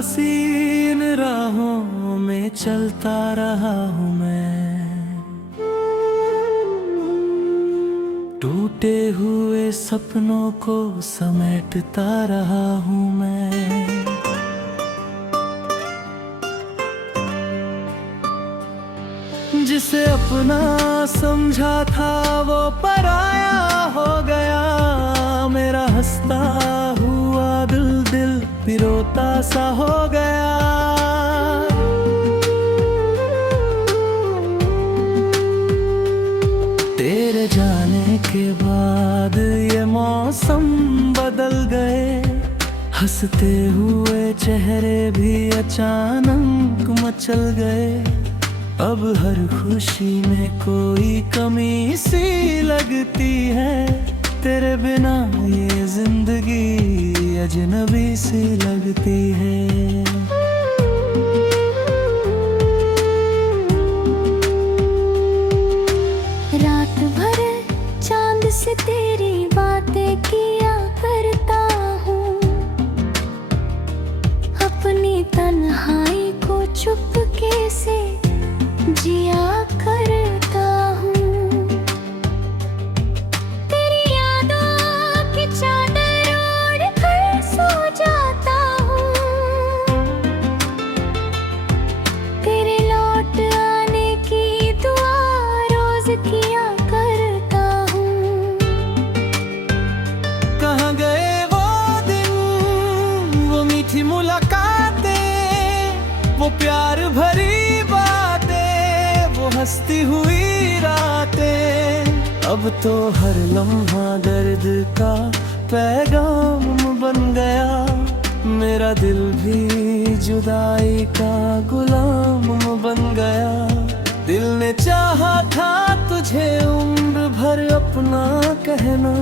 सी इन राहों में चलता रहा हूँ मैं, टूटे हुए सपनों को समेटता रहा हूँ मैं। जिसे अपना समझा था वो पराया हो गया, मेरा हंसता हुआ दिल पिरोता सा हो गया। तेरे जाने के बाद ये मौसम बदल गए, हंसते हुए चेहरे भी अचानक मचल गए। अब हर खुशी में कोई कमी सी लगती है, तेरे बिना ये जिंदगी अजनबी सी लगती है। रात भर चांद से तेरी बातें किया करता हूँ, अपनी तन्हाई को चुपके से जिया करता हूँ। तेरी यादों की चादर ओढ़ कर सो जाता हूँ, तेरे लौट आने की दुआ रोज किया करता हूँ। कहाँ गए वो दिन, वो मीठी मुलाकातें, वो प्यार भरी हंसती हुई रातें। अब तो हर लम्हा दर्द का पैगाम बन गया, मेरा दिल भी जुदाई का गुलाम बन गया। दिल ने चाहा था तुझे उम्र भर अपना कहना,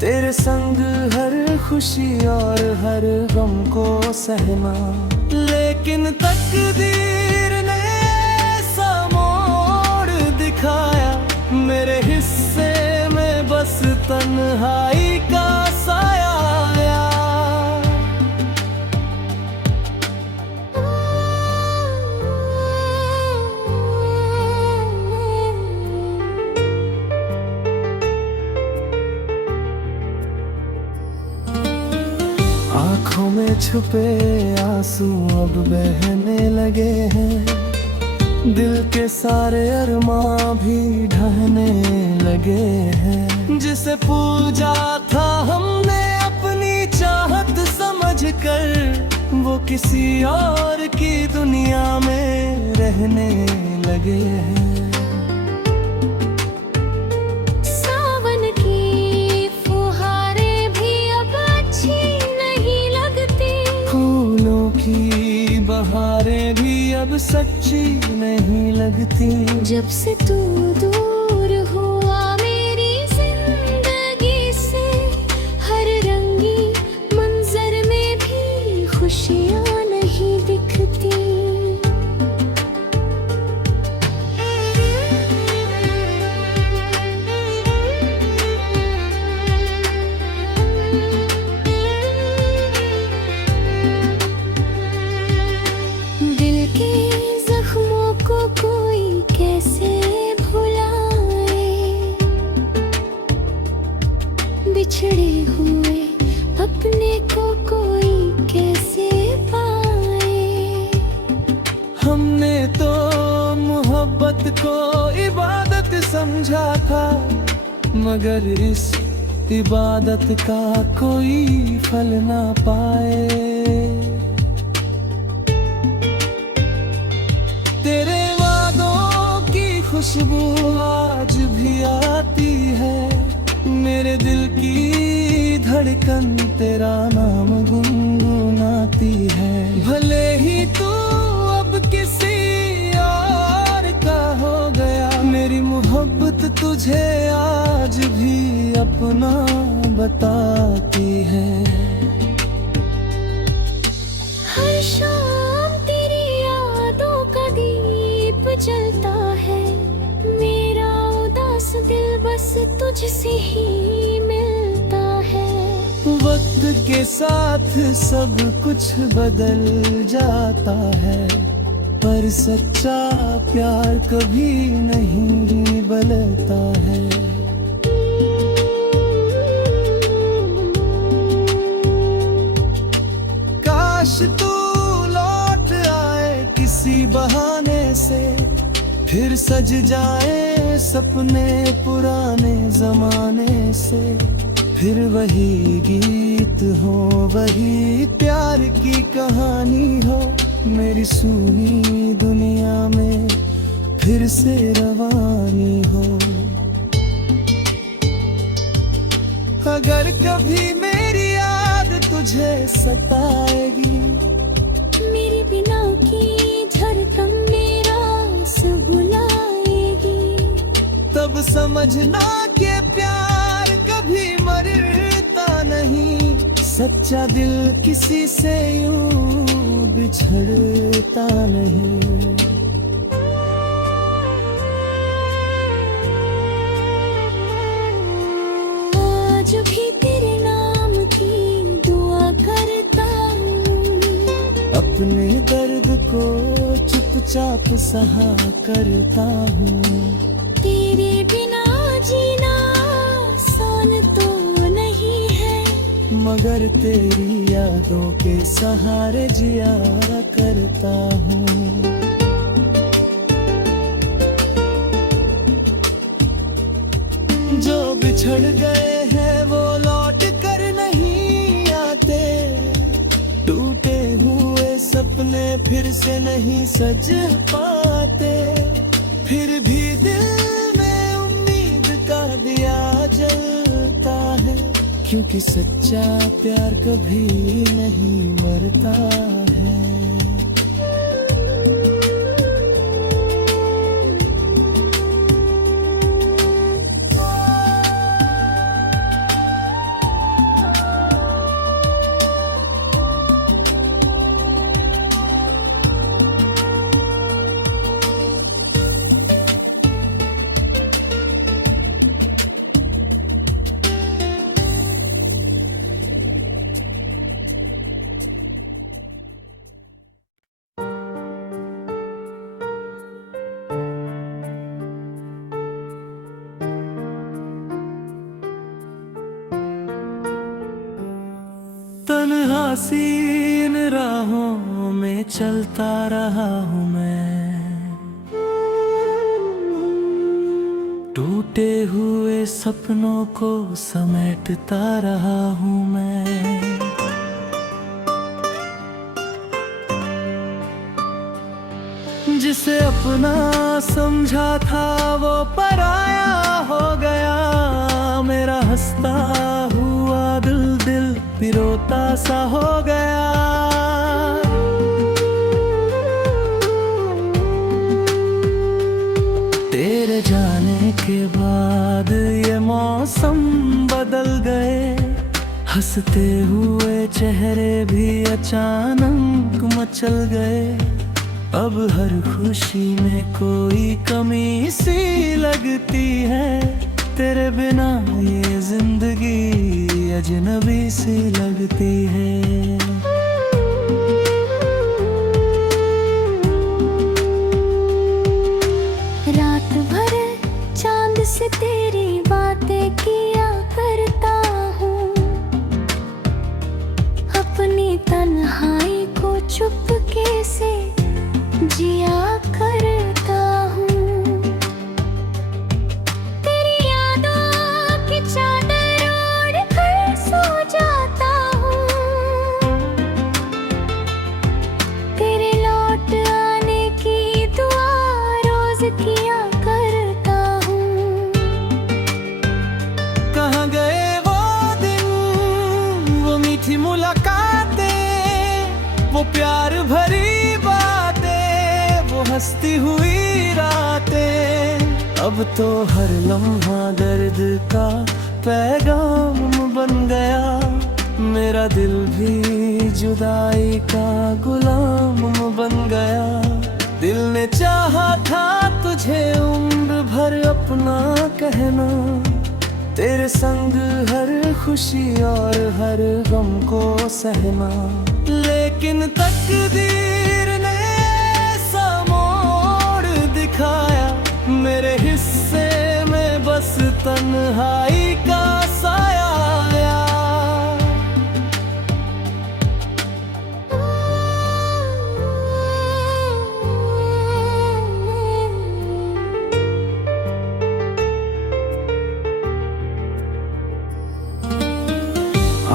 तेरे संग हर खुशी और हर गम को सहना। लेकिन तकदीर ने दिखाया, मेरे हिस्से में बस तन्हाई का साया आया। आँखों में छुपे आंसू अब बहने लगे हैं, दिल के सारे अरमां भी ढहने लगे हैं। जिसे पूजा था हमने अपनी चाहत समझकर, वो किसी और की दुनिया में रहने लगे हैं। सावन की फुहारें भी अब अच्छी नहीं लगती, फूलों की बहारें भी अब सच्ची नहीं लगती। जब से तू दूर हुआ मेरी जिंदगी से, हर रंगी मंजर में भी खुशियाँ नहीं दिखती। दिल के जख्मों को कोई कैसे भुलाए, बिछड़े हुए अपने को कोई कैसे पाए। हमने तो मोहब्बत को इबादत समझा था, मगर इस इबादत का कोई फल ना पाए। तेरे वादों की खुशबू आज भी आती है, मेरे दिल की धड़कन तेरा नाम गुनगुनाती है। भले ही तू अब किसी और का हो गया, मेरी मोहब्बत तुझे आज भी अपना बताती है। हर शाम तेरी यादों का दीप जलता है, मेरा उदास दिल बस तुझसे ही मिलता है। वक्त वक्त के साथ सब कुछ बदल जाता है, पर सच्चा प्यार कभी नहीं बदलता है। काश तू लौट आए किसी बहाने से, फिर सज जाए सपने पुराने जमाने से। फिर वही गीत हो, वही प्यार की कहानी हो, मेरी सुनी दुनिया में फिर से रवानी हो। अगर कभी मेरी याद तुझे सताएगी, मेरे बिना की धड़कन मेरा सब बुलाएगी, तब समझना कि प्यार कभी मरता नहीं। सच्चा दिल किसी से यूं बिछड़ता नहीं। आज भी तेरे नाम की दुआ करता हूँ, अपने दर्द को चुपचाप सहा करता हूँ। तेरे बिना जीना आसान तो नहीं है, मगर तेरी यादों के सहारे जिया करता हूँ। जो बिछड़ गए हैं वो लौट कर नहीं आते, टूटे हुए सपने फिर से नहीं सज पाते। फिर भी दिल में उम्मीद का दिया जलता है, क्योंकि सच्चा प्यार कभी नहीं मरता है। तन्हा सी इन राहों में चलता रहा हूँ मैं, टूटे हुए सपनों को समेटता रहा हूँ मैं। जिसे अपना समझा था वो पराया हो गया, मेरा हंसता हुआ दिल पिरोता सा हो गया। तेरे जाने के बाद ये मौसम बदल गए, हंसते हुए चेहरे भी अचानक मचल गए। अब हर खुशी में कोई कमी सी लगती है, तेरे बिना ये जिंदगी अजनबी सी लगती है। रात भर चांद से तेरी बातें किया करता हूँ, अपनी तन्हाई को चुपके से जिया करता हूँ। तेरी यादों की चादर ओढ़ कर सो जाता हूँ, तेरे लौट आने की दुआ रोज किया करता हूँ। कहाँ गए वो दिन, वो मीठी मुलाकातें, वो प्यार भरी बातें, वो हंसती हुई रातें। अब तो हर लम्हा दर्द का पैगाम बन गया, मेरा दिल भी जुदाई का गुलाम बन गया। दिल ने चाहा था तुझे उम्र भर अपना कहना, तेरे संग हर खुशी और हर गम को सहना, लेकिन तकदीर ने ऐसा मोड़ दिखाया, मेरे हिस्से में बस तन्हाई का साया आया।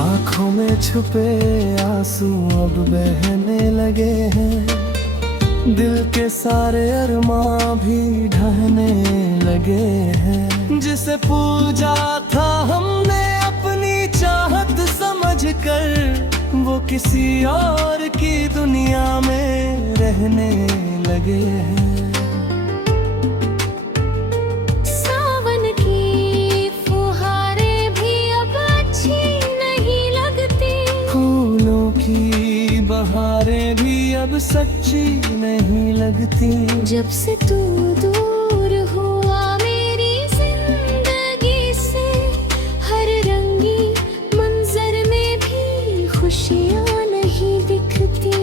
आँखों में छुपे आंसू अब बहने लगे हैं, दिल के सारे अरमां भी ढहने लगे हैं। जिसे पूजा था हमने अपनी चाहत समझकर, वो किसी और की दुनिया में रहने लगे हैं। सावन की फुहारें भी अब अच्छी नहीं लगती, फूलों की बहारें भी अब सच्ची नहीं लगती। जब से तू दूर हुआ मेरी जिंदगी से, हर रंगी मंजर में भी खुशियाँ नहीं दिखती।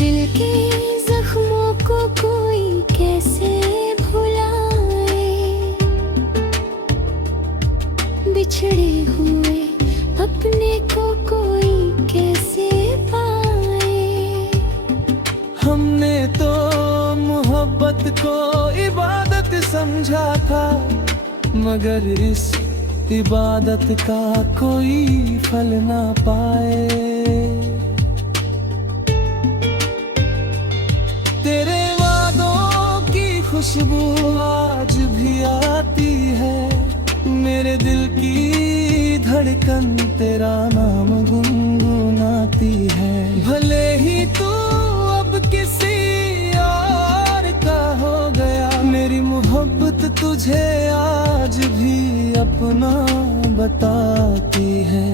दिल के जख्मों को कोई कैसे भुलाए, बिछड़े हुए अपने को कोई कैसे पाए। हमने तो मोहब्बत को इबादत समझा था, मगर इस इबादत का कोई फल ना पाए। तेरे वादों की खुशबू आज भी आती है, मेरे दिल की धड़कन तेरा नाम गुनगुनाती है। भले ही तू अब किसी और का हो गया, मेरी मोहब्बत तुझे आज भी अपना बताती है।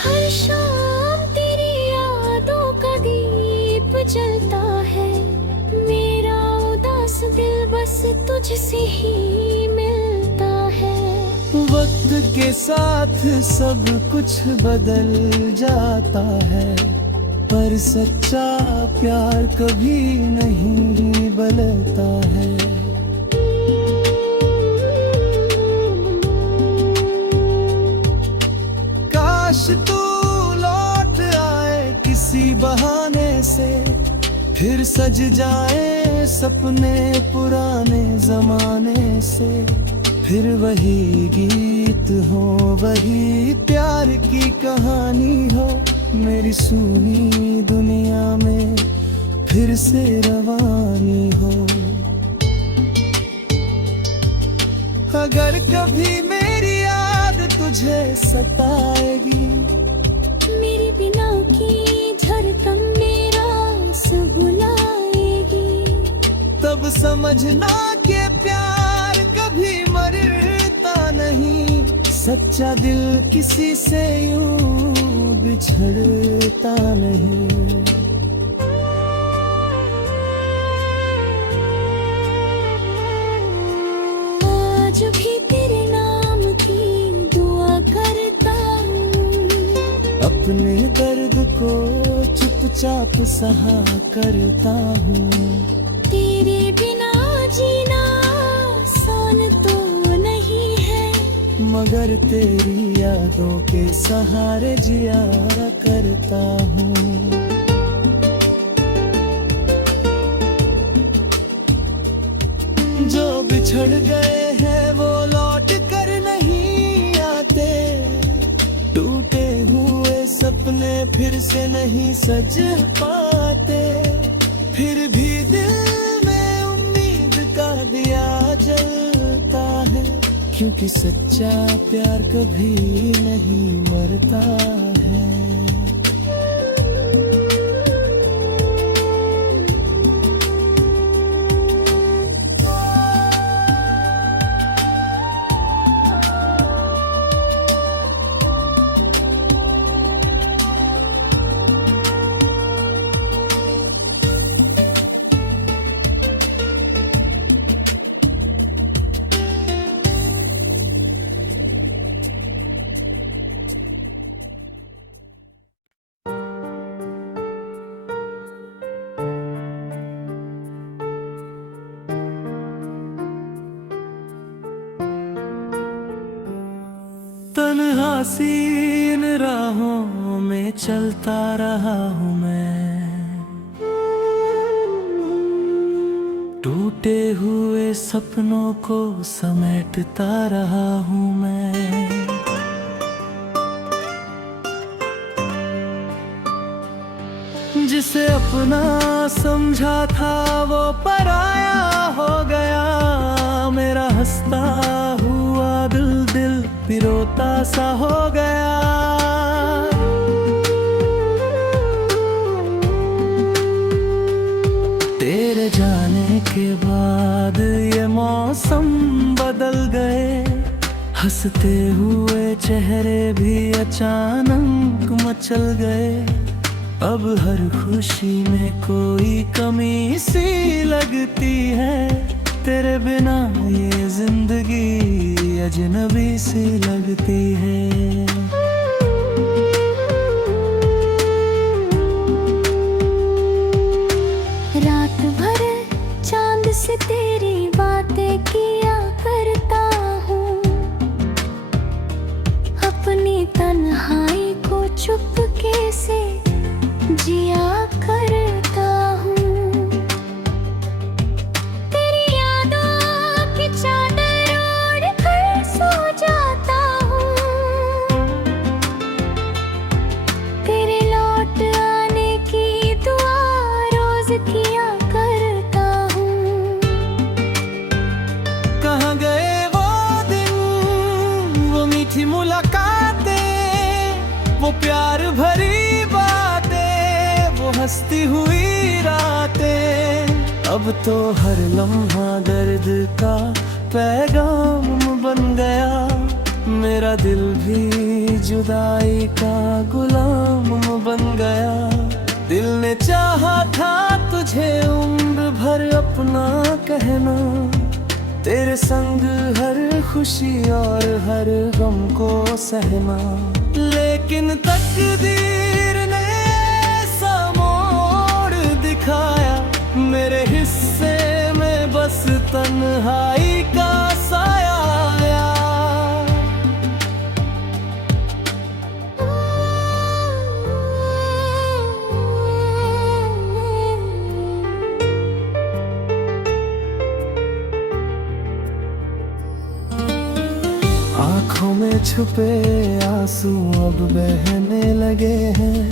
हर शाम तेरी यादों का दीप जलता है, मेरा उदास दिल बस तुझसे ही मिलता है। वक्त के साथ सब कुछ बदल जाता है, पर सच्चा प्यार कभी नहीं बदलता है। काश तू लौट आए किसी बहाने से, फिर सज जाए सपने पुराने जमाने से। फिर वही गीत हो, वही प्यार की कहानी हो, मेरी सुनी दुनिया में फिर से रवानी हो। अगर कभी मेरी याद तुझे सताएगी, मेरे बिना की धड़कन मेरा सब बुलाएगी, तब समझना कि प्यार कभी मरता नहीं। सच्चा दिल किसी से यूं बिछड़ता नहीं। आज भी तेरे नाम की दुआ करता हूँ, अपने दर्द को चुपचाप सहा करता हूँ। तेरे बिना जीना आसान तो नहीं है, मगर तेरी यादों के सहारे जिया करता हूँ। जो बिछड़ गए हैं वो लौट कर नहीं आते, टूटे हुए सपने फिर से नहीं सज पाते। फिर भी दिल में उम्मीद का दिया जलता है, क्योंकि सच्चा प्यार कभी नहीं मरता है। सी इन राहों में चलता रहा हूँ मैं, टूटे हुए सपनों को समेटता रहा हूँ मैं। जिसे अपना समझा था वो पराया हो गया, मेरा हंसता हुआ दिल पिरोता सा हो गया। तेरे जाने के बाद ये मौसम बदल गए, हंसते हुए चेहरे भी अचानक मचल गए। अब हर खुशी में कोई कमी सी लगती है, तेरे बिना ये जिंदगी अजनबी सी लगती है। रात भर चांद से तेरी बातें किया करता हूँ, अपनी तन्हाई को चुपके से जिया करता हूँ। तेरी यादों की चादर ओढ़ कर सो जाता हूँ, तेरे लौट आने की दुआ रोज किया करता हूँ। कहाँ गए वो दिन, वो मीठी मुलाकातें, वो प्यार भरी हंसती हुई रातें। अब तो हर लम्हा दर्द का पैगाम बन गया, मेरा दिल भी जुदाई का गुलाम बन गया। दिल ने चाहा था तुझे उम्र भर अपना कहना, तेरे संग हर खुशी और हर गम को सहना। लेकिन तकदीर ने दिखाया, मेरे हिस्से में बस तन्हाई का साया आया। आँखों में छुपे आंसू अब बहने लगे हैं,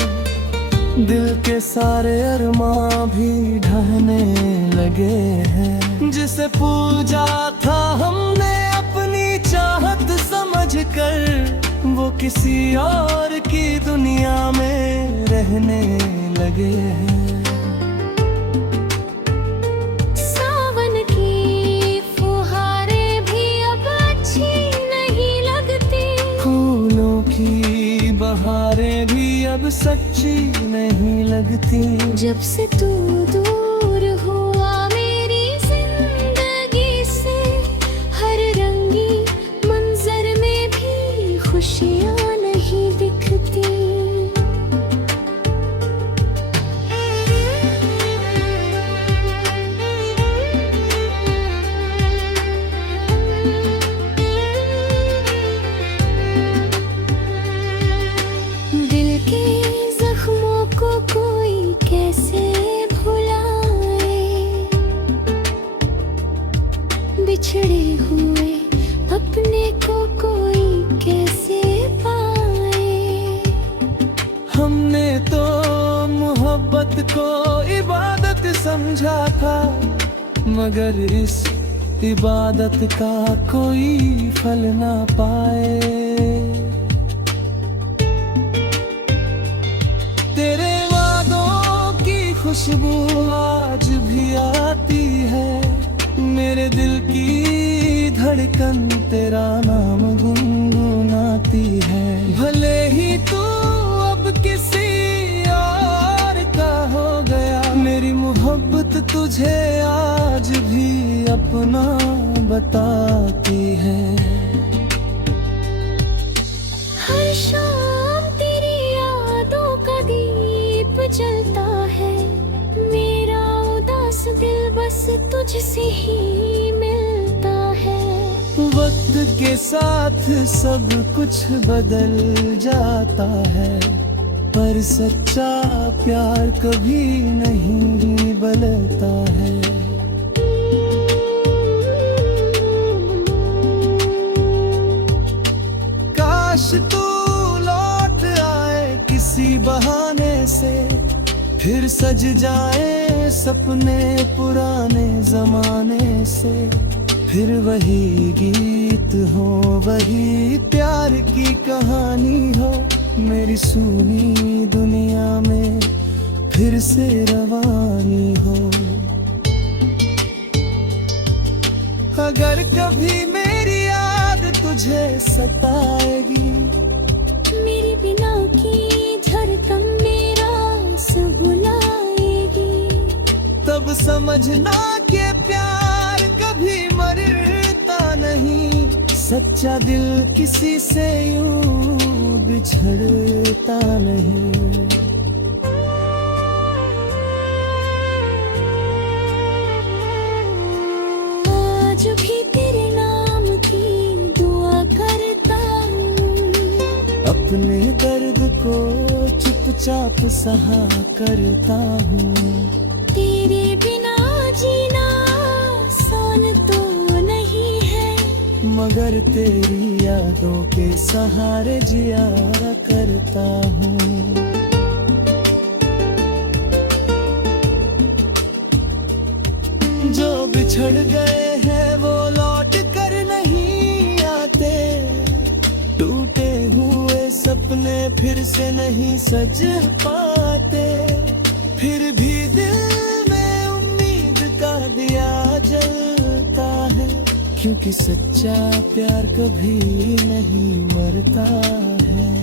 दिल के सारे अरमां भी ढहने लगे हैं। जिसे पूजा था हमने अपनी चाहत समझकर, वो किसी और की दुनिया में रहने लगे हैं। सावन की फुहारें भी अब अच्छी नहीं लगती, फूलों की बहारें भी अब सच्ची नहीं लगती। जब से तू दूर हुआ मेरी जिंदगी से, हर रंगी मंजर में भी खुशियाँ नहीं दिखती। दिल के जख्मों को कोई कैसे भुलाए, बिछड़े हुए अपने को कोई कैसे पाए। हमने तो मोहब्बत को इबादत समझा था, मगर इस इबादत का कोई फल ना पाए। तेरे वादों की खुशबू आज भी आती है, मेरे दिल की धड़कन तेरा नाम गुनगुनाती है। भले ही तू अब किसी और का हो गया, मेरी मोहब्बत तुझे आज भी अपना बताती है। हर शाम तेरी यादों का दीप जलता है, मेरा उदास दिल बस तुझसे ही मिलता है। वक्त के साथ सब कुछ बदल जाता है, पर सच्चा प्यार कभी नहीं बदलता है। काश तू लौट आए किसी बहाने से, फिर सज जाए सपने पुराने जमाने से। फिर वही गीत हो, वही प्यार की कहानी हो, मेरी सुनी दुनिया में फिर से रवानी हो। अगर कभी मेरी याद तुझे सताएगी, मेरे बिना की धड़कन मेरा सब बुलाएगी, तब समझना कि प्यार कभी मरता नहीं। सच्चा दिल किसी से यूं बिछड़ता नहीं। आज भी तेरे नाम की दुआ करता हूँ, अपने दर्द को चुपचाप सहा करता हूँ। तेरे बिना जीना आसान तो नहीं है, मगर तेरी यादों के सहारे जिया करता हूँ। जो बिछड़ गए हैं वो लौट कर नहीं आते, टूटे हुए सपने फिर से नहीं सज पाते। फिर भी दिल में उम्मीद का दिया जलता है, क्योंकि सच्चा प्यार कभी नहीं मरता है।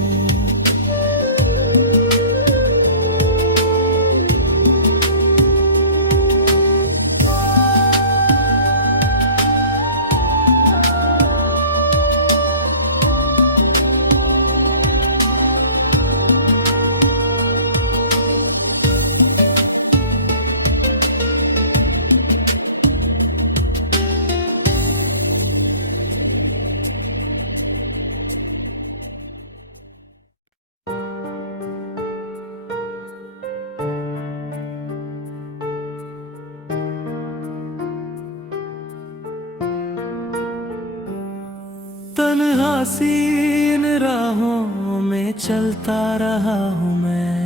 तन्हा सी इन राहों में चलता रहा हूँ मैं,